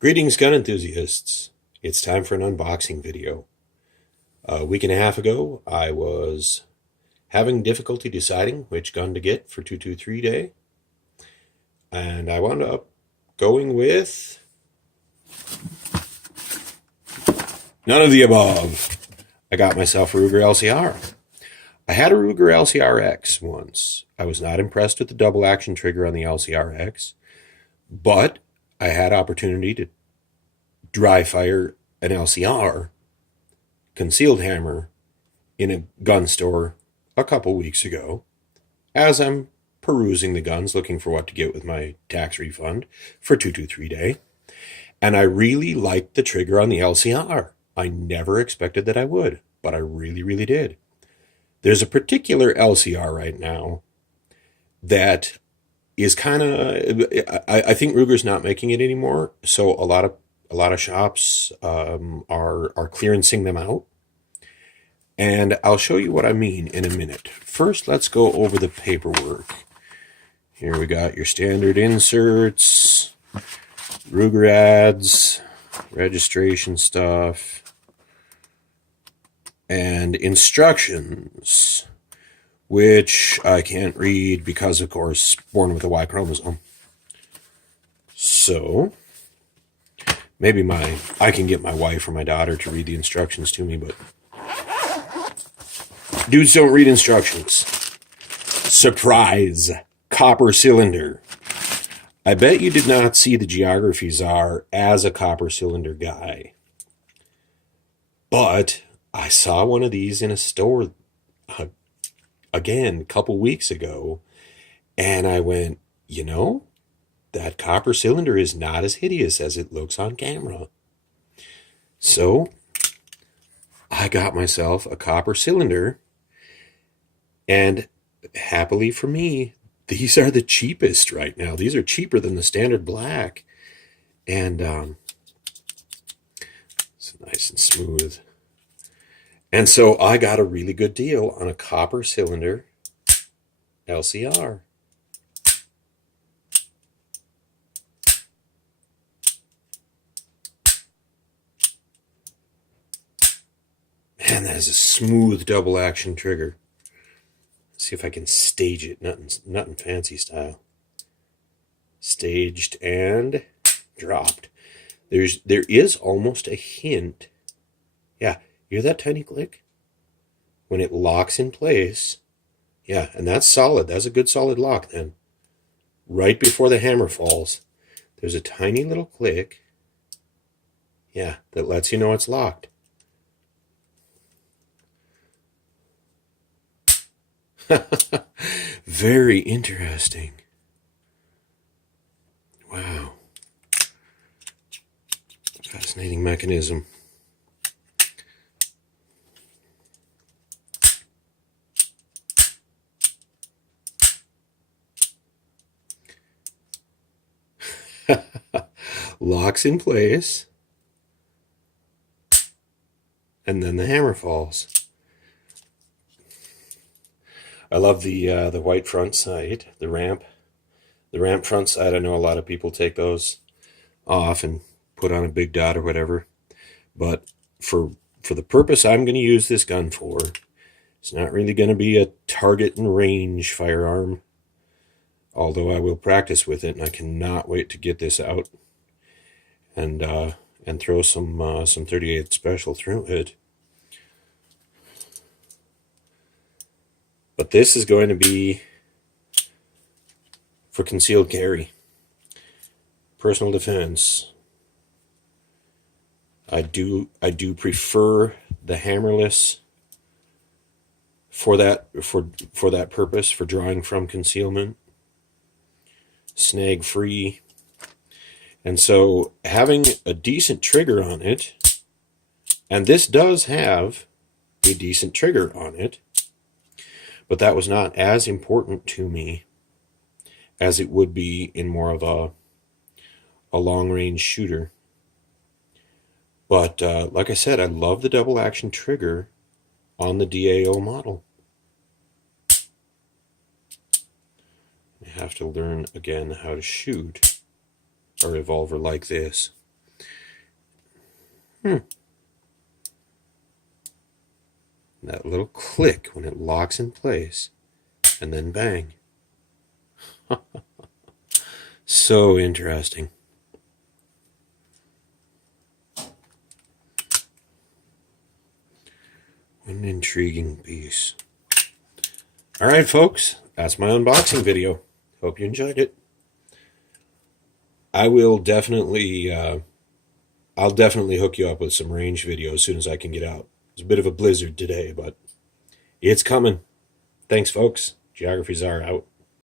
Greetings, gun enthusiasts. It's time for an unboxing video. A week and a half ago, I was having difficulty deciding which gun to get for 223 Day, and I wound up going with none of the above. I got myself a Ruger LCR. I had a Ruger LCR X once. I was not impressed with the double action trigger on the LCR X, but I had opportunity to dry fire an LCR concealed hammer in a gun store a couple weeks ago as I'm perusing the guns looking for what to get with my tax refund for 223 Day. And I really liked the trigger on the LCR. I never expected that I would, but I really did. There's a particular LCR right now that is kind of, I think Ruger's not making it anymore, so a lot of shops are clearancing them out. And I'll show you what I mean in a minute. First, let's go over the paperwork. Here we got your standard inserts, Ruger ads, registration stuff, and instructions, which I can't read because, of course, born with a Y chromosome. So maybe I can get my wife or my daughter to read the instructions to me, but dudes don't read instructions. Surprise! Copper cylinder. I bet you did not see the geography czar as a copper cylinder guy. But I saw one of these in a store again a couple weeks ago, and I went, you know, that copper cylinder is not as hideous as it looks on camera. So I got myself a copper cylinder, and happily for me, these are the cheapest right now. These are cheaper than the standard black, and it's nice and smooth. And so I got a really good deal on a copper cylinder LCR. Man, that is a smooth double action trigger. Let's see if I can stage it, nothing fancy style. Staged and dropped. There is almost a hint. Yeah, hear that tiny click? When it locks in place. Yeah, and that's solid. That's a good solid lock then. Right before the hammer falls, there's a tiny little click. Yeah, that lets you know it's locked. Very interesting. Wow. Fascinating mechanism. Locks in place, and then the hammer falls. I love the white front sight, the ramp front sight. I know a lot of people take those off and put on a big dot or whatever, but for the purpose I'm going to use this gun for, it's not really going to be a target and range firearm, although I will practice with it, and I cannot wait to get this out and throw some 38 special through it. But this is going to be for concealed carry, personal defense. I do prefer the hammerless for that purpose, for drawing from concealment, snag free. And so having a decent trigger on it, and this does have a decent trigger on it, but that was not as important to me as it would be in more of a long-range shooter. But like I said, I love the double action trigger on the DAO model. I have to learn again how to shoot a revolver like this. That little click when it locks in place, and then bang. So interesting. An intriguing piece. All right, folks, that's my unboxing video. Hope you enjoyed it. I'll definitely hook you up with some range videos as soon as I can get out. It's a bit of a blizzard today, but it's coming. Thanks, folks. Geography Czar out.